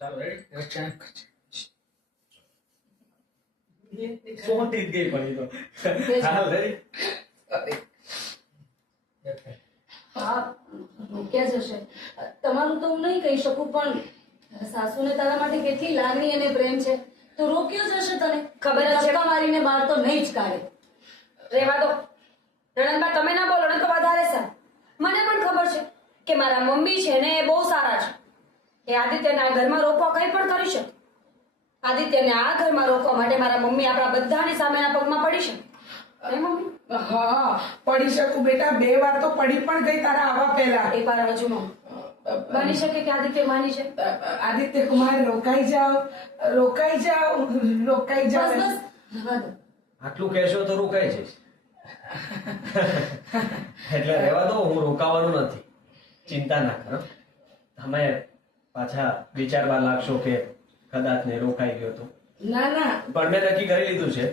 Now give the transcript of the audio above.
ચાલો રેડી સોટી જ ગઈ પડી તો ચાલો રેડી હા રોક્યા જશે. તમારું તો હું નહીં કહી શકું, પણ સાસુને તારા માટે કેટલી લાગણી અને પ્રેમ છે, તો રોક્યો જશે તને. ખબર જ છે. ધક્કા મારીને બહાર તો નહીં જ કાઢે. રહેવા દો નણંદબા, તમે ના બોલો ને તો વધારે સારું. મને પણ ખબર છે કે મારા મમ્મી છે ને એ બહુ સારા છે. એ આદિત્યને આ ઘરમાં રોકવા કંઈ પણ કરી શકે. આદિત્યને આ ઘરમાં રોકવા માટે મારા મમ્મી આપણા બધાની સામેના પગમાં પડી શકે. હે મમ્મી? હા પડી શકું બેટા, 2 વાર તો પડી પણ ગઈ તારા આવા પહેલા. એક વાર હજુ ન બની શકે કે આદિત્ય માની છે. આદિત્ય કુમાર રોકાઈ જાઓ, રોકાઈ જાઓ, રોકાઈ બસ જાઓ. બસ રહેવા દો. આટલું કહેશો તો રોકાઈ જઈશ. એટલે રહેવા દો, હું રોકાવાનું નથી, ચિંતા ના કરો. તમે પાછા વિચારવા લાગશો કે કદાચ ને રોકાઈ ગયો તો. ના ના પણ મેં નક્કી કરી લીધું છે